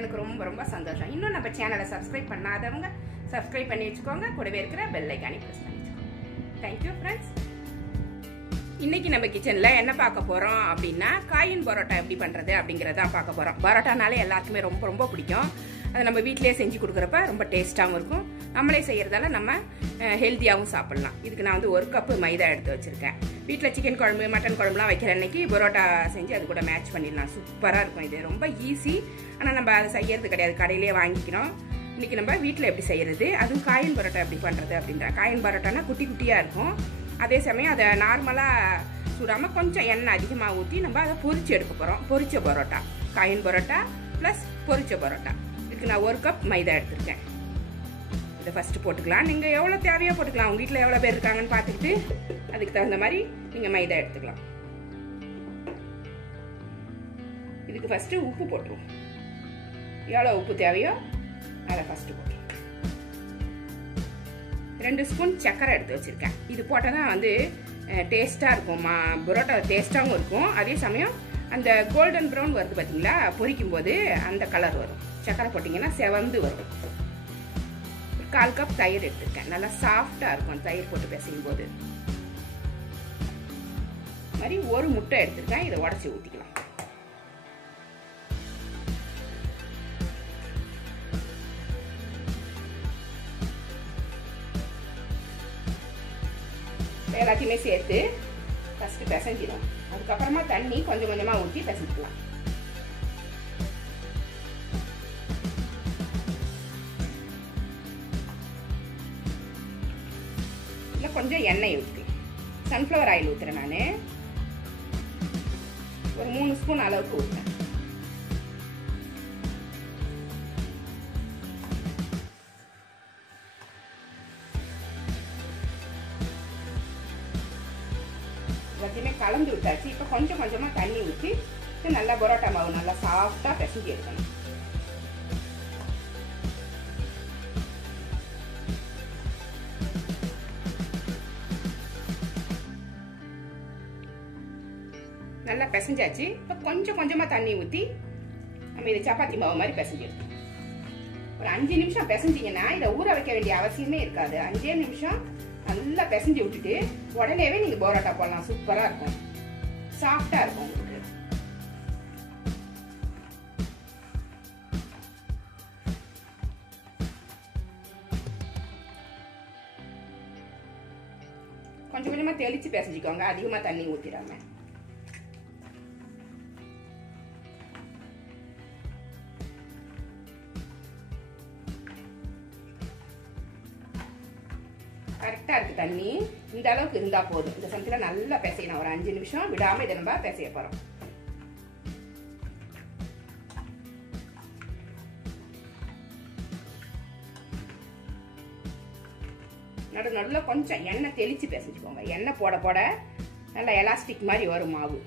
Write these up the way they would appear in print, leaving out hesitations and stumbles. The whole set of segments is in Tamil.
எனக்கு ரொம்ப ரொம்ப சந்தோஷம். இன்னும் நம்ம சேனலை சப்ஸ்கிரைப் பண்ணாதவங்க சப்ஸ்கிரைப் பண்ணி வச்சுக்கோங்க. கூடவே இருக்கிற பெல் ஐக்கானை ப்ரெஸ் பண்ணி வச்சுக்கோங்க. Thank you friends. இன்னைக்கு நம்ம கிச்சனில் என்ன பார்க்க போகிறோம் அப்படின்னா காயின் பரோட்டா எப்படி பண்ணுறது அப்படிங்கிறத பார்க்க போகிறோம். பரோட்டானாலே எல்லாருக்குமே ரொம்ப ரொம்ப பிடிக்கும். அதை நம்ம வீட்டிலேயே செஞ்சு கொடுக்குறப்ப ரொம்ப டேஸ்ட்டாகவும் இருக்கும். நம்மளே செய்கிறதால நம்ம ஹெல்த்தியாகவும் சாப்பிட்லாம். இதுக்கு நான் வந்து 1 கப்பு மைதா எடுத்து வச்சுருக்கேன். வீட்டில் சிக்கன் குழம்பு மட்டன் குழம்புலாம் வைக்கிற அன்னைக்கு பரோட்டா செஞ்சு அது கூட மேட்ச் பண்ணிடலாம். சூப்பராக இருக்கும். இது ரொம்ப ஈஸி. ஆனால் நம்ம அதை செய்யறது கிடையாது, கடையிலேயே வாங்கிக்கிறோம். இன்றைக்கி நம்ம வீட்டில் எப்படி செய்கிறது, அதுவும் காயின் பரோட்டா எப்படி பண்ணுறது அப்படின்ற. காயின் பரோட்டானா குட்டி குட்டியாக இருக்கும். அதே சமயம் அதை நார்மலாக சுடாமல் கொஞ்சம் எண்ணெய் அதிகமாக ஊற்றி நம்ம அதை பொரிச்சு எடுக்க போகிறோம். பொரிச்ச பரோட்டா, காயின் பரோட்டா ப்ளஸ் பொரிச்ச பரோட்டா. இதுக்கு நான் 1 கப் மைதா எடுத்திருக்கேன். இதை ஃபஸ்ட்டு போட்டுக்கலாம். நீங்கள் எவ்வளோ தேவையோ போட்டுக்கலாம். உங்கள் வீட்டில் எவ்வளோ பேர் இருக்காங்கன்னு பார்த்துக்கிட்டு அதுக்கு தகுந்த மாதிரி நீங்கள் மைதா எடுத்துக்கலாம். இதுக்கு ஃபஸ்ட்டு உப்பு போட்டுருவோம். எவ்வளோ உப்பு தேவையோ அதை ஃபஸ்ட்டு போட்டுருவோம். 2 ஸ்பூன் சர்க்கரை எடுத்து வச்சுருக்கேன். இது போட்டால் தான் வந்து டேஸ்ட்டாக இருக்கும். பரோட்டா டேஸ்ட்டாகவும் இருக்கும். அதே சமயம் அந்த கோல்டன் ப்ரௌன் வருது பார்த்தீங்களா, பொரிக்கும் போது அந்த கலர் வரும். சர்க்கரை போட்டிங்கன்னா செவந்து வரும். 1/4 கப் தயிர் எடுத்துருக்கேன். நல்லா சாஃப்டாக இருக்கும் தயிர் போட்டு பிசையும் போது. மாதிரி 1 முட்டை எடுத்துருக்கேன். இதை உடச்சி ஊற்றிக்கலாம். எல்லாத்தையுமே சேர்த்து ஃபஸ்ட்டு பிசைஞ்சிடும். அதுக்கப்புறமா தண்ணி கொஞ்சம் கொஞ்சமாக ஊற்றி பிசைஞ்சிக்கலாம். இல்லை கொஞ்சம் எண்ணெய் ஊற்றி சன்ஃப்ளவர் ஆயில் ஊற்றுறேன். நான் ஒரு 3 ஸ்பூன் அளவுக்கு ஊற்றுறேன். எல்லாத்தையுமே கலந்து விட்டாச்சு. இப்போ கொஞ்சம் கொஞ்சமாக தண்ணி ஊற்றி நல்லா பரோட்டா மாவு நல்லா சாஃப்டாக பிசைஞ்சு எடுக்கணும். நல்லா பிசைஞ்சாச்சு. இப்போ கொஞ்சம் கொஞ்சமாக தண்ணி ஊற்றி நம்ம இதை சப்பாத்தி மாவு மாதிரி பிசைஞ்சு எடுக்கணும். ஒரு 5 நிமிஷம் பிசைஞ்சிங்கன்னா இதை ஊற வைக்க வேண்டிய அவசியமே இருக்காது. 5 நிமிஷம் நல்லா பிசைஞ்சு விட்டுட்டு உடனேவே நீங்க பரோட்டா போடலாம். சூப்பரா இருக்கும், சாஃப்டா இருக்கும் உங்களுக்கு. கொஞ்சம் கொஞ்சமா தெளிச்சு பிசைஞ்சுக்கோங்க, அதிகமா தண்ணி ஊத்திடாம. கரெக்டாக இருக்குது தண்ணி. இந்த அளவுக்கு இருந்தால் போதும். இந்த சமயத்தில் நல்லா பிசையணும். ஒரு 5 நிமிஷம் விடாமல் இதை நம்ம பிசைய போகிறோம். நடுவில் கொஞ்சம் எண்ணெய் தெளித்து பிசைஞ்சுக்கோங்க. எண்ணெய் போட போட நல்லா எலாஸ்டிக் மாதிரி வரும் மாவு.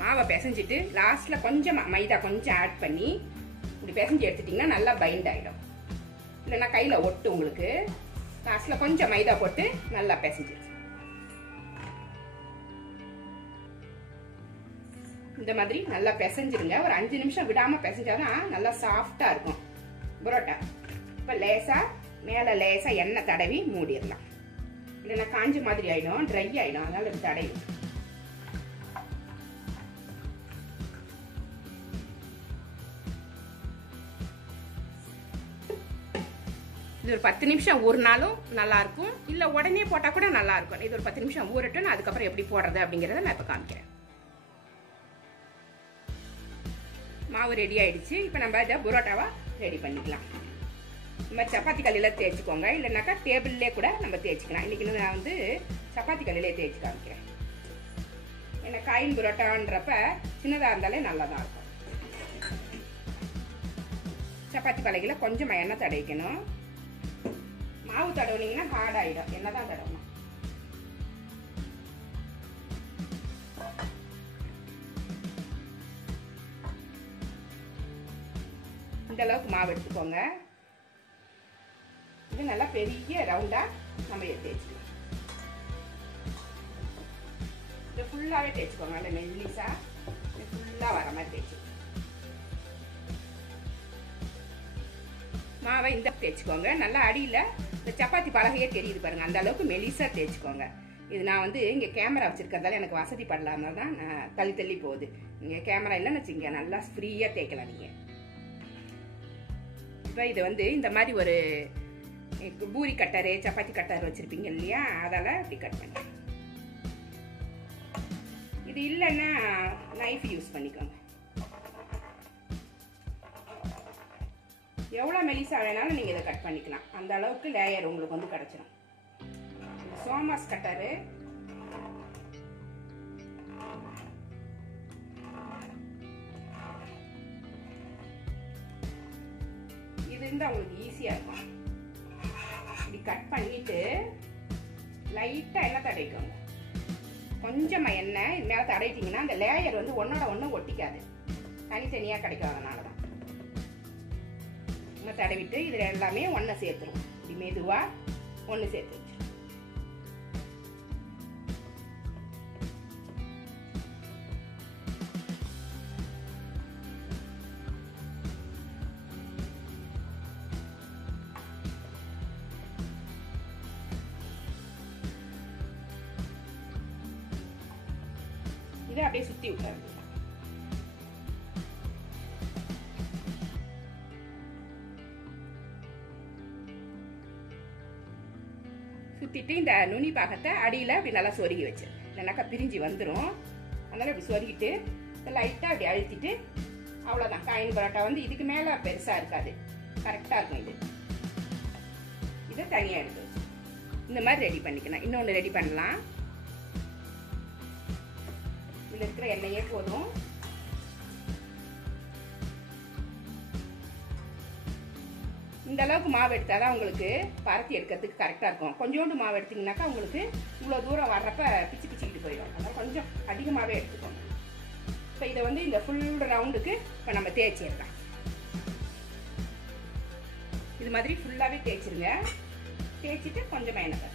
மாவை பிசைஞ்சிட்டு லாஸ்ட்ல கொஞ்சம் மைதா கொஞ்சம் ஆட் பண்ணி இப்படி பிசைஞ்சு எடுத்துட்டீங்கன்னா நல்லா பைண்ட் ஆகிடும். இல்லைன்னா கையில் ஒட்டு உங்களுக்கு. லாஸ்ட்ல கொஞ்சம் மைதா போட்டு நல்லா பிசைஞ்சு இந்த மாதிரி நல்லா பிசைஞ்சிருங்க. ஒரு 5 நிமிஷம் விடாம பிசைஞ்சாதான் நல்லா சாஃப்டா இருக்கும் பரோட்டா. இப்போ லேசா மேலே லேசா எண்ணெய் தடவி மூடிடலாம். இல்லைன்னா காஞ்ச மாதிரி ஆயிடும், ட்ரை ஆயிடும். அதனால தடவி இது ஒரு 10 நிமிஷம் ஊறினாலும் நல்லா இருக்கும். இல்லை உடனே போட்டால் கூட நல்லா இருக்கும். இது ஒரு 10 நிமிஷம் ஊறட்டும். அதுக்கப்புறம் எப்படி போடுறது அப்படிங்கிறத நான் இப்போ காமிக்கிறேன். மாவு ரெடி ஆயிடுச்சு. இப்போ நம்ம இதை பரோட்டாவா ரெடி பண்ணிக்கலாம். நம்ம சப்பாத்தி கல்லில் தேய்ச்சிக்கோங்க. இல்லைனாக்கா டேபிள்லே கூட நம்ம தேய்ச்சிக்கலாம். இன்னைக்கு நான் வந்து சப்பாத்தி கல்லிலே தேய்ச்சி காமிக்கிறேன். ஏன்னா காயின் பரோட்டான்றப்ப சின்னதாக இருந்தாலே நல்லா தான் இருக்கும். சப்பாத்தி பலகையில் கொஞ்சம் எண்ணெய் தடவிக்கணும். மாவு தடவுனீங்கன்னா ஹார்ட் ஆயிடும். எண்ணெய் தான் தடவணும். இந்த அளவுக்கு மாவு எடுத்துக்கோங்க. இது நல்லா பெரிய ரவுண்டா நம்ம தேய்ச்சிக்கலாம். இதை ஃபுல்லாகவே தேய்ச்சிக்கோங்க. நல்ல மெல்லிசா ஃபுல்லாக வர மாதிரி தேய்ச்சி மாவை இந்த தேய்ச்சிக்கோங்க. நல்லா அடியில் இந்த சப்பாத்தி பலகையே தெரியுது பாருங்கள், அந்த அளவுக்கு மெலிசாக தேய்ச்சிக்கோங்க. இது நான் வந்து இங்கே கேமரா வச்சுருக்கிறதால எனக்கு வசதி படலாம தான் நான் தள்ளி போகுது. இங்கே கேமரா இல்லைன்னு வச்சுங்க, நல்லா ஃப்ரீயாக தேய்க்கலாம் நீங்கள். இப்போ இது வந்து இந்த மாதிரி ஒரு பூரி கட்டரு சப்பாத்தி கட்டர் வச்சுருப்பீங்க இல்லையா, அதால் இப்படி கட் பண்ணி. இது இல்லைன்னா நைஃப் யூஸ் பண்ணிக்கோங்க. எவ்வளோ மெலிசா வேணாலும் நீங்கள் இதை கட் பண்ணிக்கலாம். அந்த அளவுக்கு லேயர் உங்களுக்கு வந்து கிடச்சிடும். சோமாஸ் கட்டரு இது இருந்தால் உங்களுக்கு ஈஸியாக இருக்கும். இப்படி கட் பண்ணிட்டு லைட்டாக எண்ணெய் தடவிக்கோங்க. கொஞ்சமாக எண்ணெய் இது மேலே தடவிட்டிங்கன்னா அந்த லேயர் வந்து ஒன்றோட ஒன்று ஒட்டிக்காது, தனித்தனியாக கிடைக்கும். அதனால தான் எண்ணெய் தடவிட்டு இதில் எல்லாமே ஒன்றை சேர்த்துரும். இப்படி மெதுவாக ஒன்று சேர்த்து வச்சு இதை அப்படியே சுற்றி விட்டாரு. சுற்றிட்டு இந்த நுனி பாகத்தை அடியில் அப்படி நல்லா சொருகி வச்சு, இல்லைனாக்கா பிரிஞ்சு வந்துடும். அதனால் இப்படி சொருகிட்டு லைட்டாக அப்படி அழுத்திட்டு அவ்வளோதான். காயின் பரோட்டா வந்து இதுக்கு மேலே பெருசாக இருக்காது, கரெக்டாக இருக்கும். இதை தனியாக எடுத்து வச்சு இந்த மாதிரி ரெடி பண்ணிக்கலாம். இன்னொன்று ரெடி பண்ணலாம். இதில் இருக்கிற எண்ணெயே போதும். இந்த அளவுக்கு மாவு எடுத்தாதான் உங்களுக்கு பரத்தி எடுக்கிறதுக்கு கரெக்டாக இருக்கும். கொஞ்சோண்டு மாவு எடுத்தீங்கன்னாக்கா உங்களுக்கு இவ்வளோ தூரம் வர்றப்ப பிச்சுக்கிட்டு போயிடும். அதனால் கொஞ்சம் அதிகமாகவே எடுத்துக்கோங்க. இப்போ இதை வந்து இந்த ஃபுல் ரவுண்டுக்கு இப்போ நம்ம தேய்ச்சிடலாம். இது மாதிரி ஃபுல்லாகவே தேய்ச்சிருங்க. தேய்ச்சிட்டு கொஞ்சமாக எண்ணெய்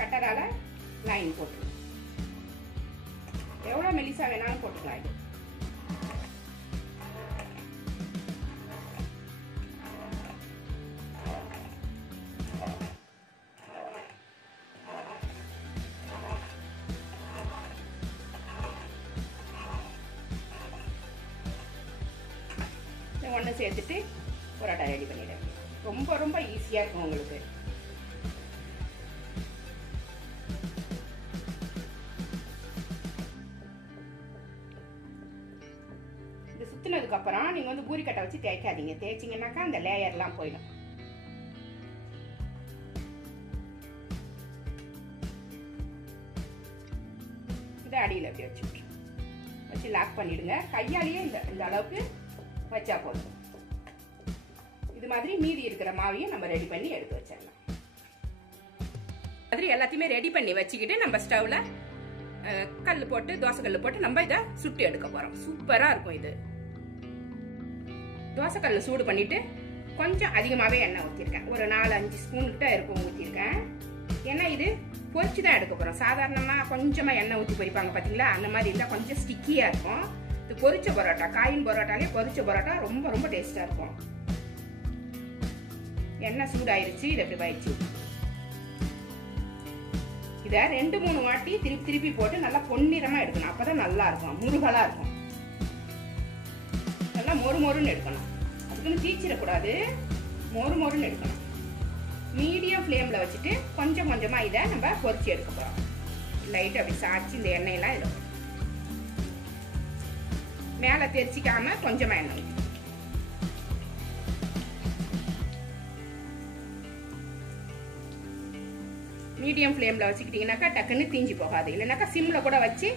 கட்டரால லைன் போட்டு எவ்வளோ மெலிசா வேணாலும் போட்டுக்கலாம். இது ஒன்று சேர்த்துட்டு பரோட்டா ரெடி பண்ணிடுறேன். ரொம்ப ரொம்ப ஈஸியாக இருக்கும் உங்களுக்கு. சுத்தினதுக்கு அப்புறம் நீங்க வந்து பூரி கட்டை வச்சு தேய்க்காதீங்க. தேய்ச்சிங்கன்னாக்கா அந்த லேயர்லாம் போயிடும். இதை அடியில் அப்படி வச்சு லாக் பண்ணிடுங்க. கையாலேயே இந்த அளவுக்கு வச்சா போதும். இது மாதிரி மீதி இருக்கிற மாவையும் நம்ம ரெடி பண்ணி எடுத்து வச்சிடலாம். மாதிரி எல்லாத்தையுமே ரெடி பண்ணி வச்சுக்கிட்டு நம்ம ஸ்டவ்ல கல் போட்டு தோசை கல் போட்டு நம்ம இதை சுட்டு எடுக்க போறோம். சூப்பரா இருக்கும். இது தோசை கல்ல சூடு பண்ணிட்டு கொஞ்சம் அதிகமாகவே எண்ணெய் ஊற்றிருக்கேன். ஒரு 4-5 ஸ்பூன் கிட்ட இருக்கும் ஊற்றிருக்கேன். ஏன்னா இது பொரிச்சு தான் எடுக்க போகிறோம். சாதாரணமாக கொஞ்சமாக எண்ணெய் ஊற்றி பொரிப்பாங்க பார்த்தீங்களா, அந்த மாதிரி இருந்தால் கொஞ்சம் ஸ்டிக்கியாக இருக்கும். இது பொரிச்ச பரோட்டா, காயின் பரோட்டாலே பொரிச்ச பரோட்டா ரொம்ப ரொம்ப டேஸ்ட்டாக இருக்கும். எண்ணெய் சூடாயிருச்சு. இதை எப்படி வச்சு இதை 2-3 வாட்டி திருப்பி போட்டு நல்லா பொன்னிறமாக எடுக்கணும். அப்போ தான் நல்லா இருக்கும், முருகலாக இருக்கும். நல்லா மொறுன்னு எடுக்கணும். அதுக்குன்னு தீச்சிடக்கூடாது, மொறுன்னு எடுக்கணும். மீடியம் ஃப்ளேமில் வச்சுட்டு கொஞ்சம் கொஞ்சமாக இதை நம்ம பொரிச்சு எடுக்க போகிறோம். லைட் அப்படி சாய்ச்சி இந்த எண்ணெயெல்லாம் இதில் மேலே தெரிச்சிக்காம கொஞ்சமாக எண்ணெய் ஊற்றி மீடியம் ஃப்ளேமில் வச்சுக்கிட்டிங்கனாக்கா டக்குன்னு தீஞ்சி போகாது. இல்லைனாக்கா சிம்மில் கூட வச்சு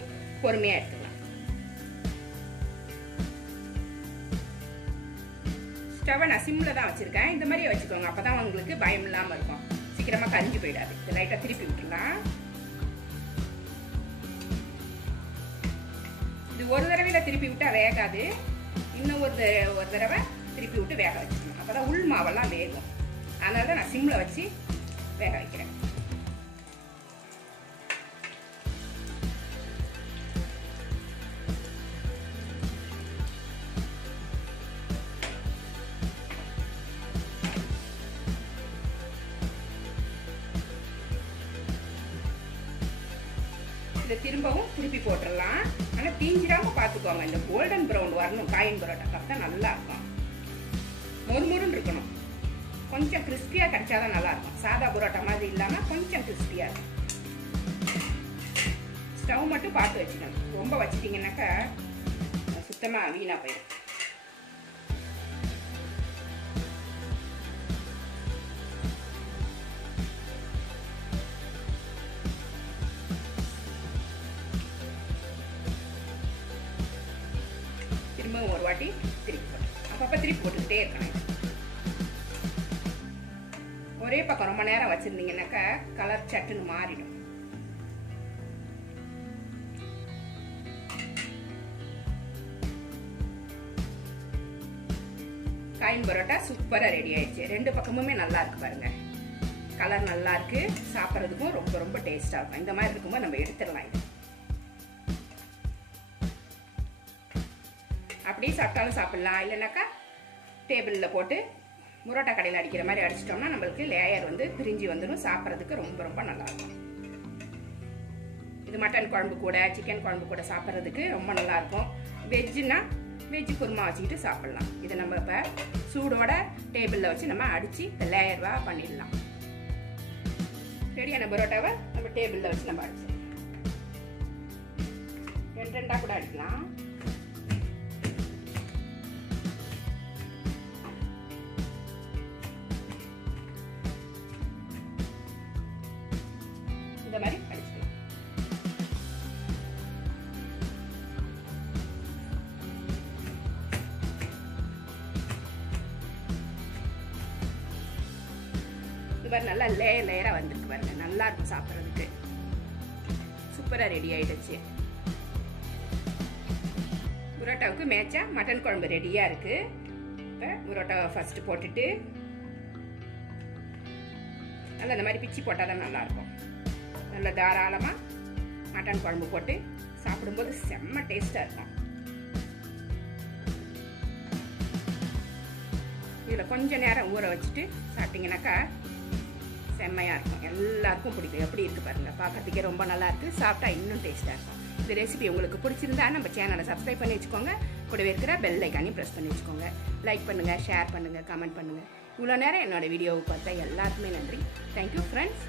பொறுமையாக எடுத்துக்கலாம். ஸ்டவ்வை நான் சிம்மில் தான் வச்சுருக்கேன். இந்த மாதிரியே வச்சுக்கோங்க, அப்போ தான் உங்களுக்கு பயம் இல்லாமல் இருக்கும். சீக்கிரமாக கரிஞ்சு போயிடாது. இது லைட்டாக திருப்பி விட்டுலாம். இது ஒரு தடவையில் திருப்பி விட்டால் வேகாது. இன்னும் ஒரு தடவை திருப்பி விட்டு வேக வச்சுக்கணும். அப்போ தான் உள் மாவெல்லாம் வேகும். அதனால தான் நான் சிம்மில் வச்சு வேக வைக்கிறேன். இதை திரும்பவும் திருப்பி போட்டுடலாம். ஆனால் தீஞ்சிடாம பார்த்துக்கோங்க. இந்த கோல்டன் ப்ரௌன் வரணும் காயின் பரோட்டா. தான் நல்லா இருக்கும். மொறுமொறுன்னு இருக்கணும். கொஞ்சம் கிறிஸ்பியாக கிடைச்சாதான் நல்லா இருக்கும். சாதா பரோட்டா மாதிரி இல்லாமல் கொஞ்சம் கிறிஸ்பியாக இருக்கும். ஸ்டவ் மட்டும் பார்த்து வச்சுக்கணும். ரொம்ப வச்சுட்டிங்கன்னாக்கா சுத்தமாக வீணாக போயிடும். திரும்ப ஒரு வாட்டி திருப்பி போட்டு அப்பப்போ திருப்பி போட்டுக்கிட்டே இருக்கணும். ஒரே பக்கம் ரொம்ப நேரம் வச்சிருந்தீங்கன்னாக்கா கலர் சட்டுன்னு மாறிடும். காயின் பரோட்டா சூப்பரா ரெடி ஆயிடுச்சு. ரெண்டு பக்கமுமே நல்லா இருக்கு பாருங்க. கலர் நல்லா இருக்கு. சாப்பிட்றதுக்கும் ரொம்ப ரொம்ப டேஸ்டா இருக்கும். இந்த மாதிரி இருக்கும்போது நம்ம எடுத்துடலாம். இது அப்படியே சாப்பிட்டாலும் சாப்பிடலாம். இல்லைனாக்கா டேபிளில் போட்டு முரோட்டா கடையில் அடிக்கிற மாதிரி அடிச்சிட்டோம்னா நம்மளுக்கு லேயர் வந்து பிரிஞ்சு வந்துடும். சாப்பிட்றதுக்கு ரொம்ப ரொம்ப நல்லா இருக்கும். இது மட்டன் குழம்பு கூட சிக்கன் குழம்பு கூட சாப்பிட்றதுக்கு ரொம்ப நல்லா இருக்கும். வெஜ்ஜுன்னா வெஜ்ஜு குருமா வச்சுக்கிட்டு சாப்பிடலாம். இதை நம்ம இப்போ சூடோட டேபிளில் வச்சு நம்ம அடித்து லேயர்வா பண்ணிடலாம். ரெடியான பரோட்டாவை நம்ம டேபிளில் வச்சு நம்ம அடிச்சிடலாம். ரெண்டு ரெண்டாக கூட அடிக்கலாம். இந்த மாதிரி அடிச்சுக்கலாம். இது மாதிரி நல்லா லேயரா வந்திருக்கு பாருங்க. நல்லா இருக்கும் சாப்பிட்றதுக்கு. சூப்பரா ரெடி ஆயிடுச்சு. புரோட்டாவுக்கு மேட்சா மட்டன் குழம்பு ரெடியா இருக்கு. இப்போ புரோட்டாவை ஃபர்ஸ்ட் போட்டுட்டு நல்லா இந்த மாதிரி பிச்சு போட்டாதான் நல்லா இருக்கும். நல்ல தாராளமா மட்டன் குழம்பு போட்டு சாப்பிடும்போது செம்ம டேஸ்டா இருக்கும். இதுல கொஞ்ச நேரம் ஊற வச்சுட்டு சாப்பிட்டீங்கன்னாக்கா செம்மையா இருக்கும். எல்லாருக்கும் பிடிக்கும். எப்படி இருக்கு பாருங்க. பார்க்கறதுக்கே ரொம்ப நல்லா இருக்கு. சாப்பிட்டா இன்னும் டேஸ்டா இருக்கும். இந்த ரெசிபி உங்களுக்கு பிடிச்சிருந்தா நம்ம சேனலை சப்ஸ்கிரைப் பண்ணி வச்சுக்கோங்க. கூடவே இருக்கிற பெல் ஐக்கானையும் ப்ரெஸ் பண்ணி வச்சுக்கோங்க. லைக் பண்ணுங்க, ஷேர் பண்ணுங்க, கமெண்ட் பண்ணுங்க. இவ்வளோ நேரம் என்னோட வீடியோவை பார்த்தா எல்லாருக்குமே நன்றி. Thank you friends.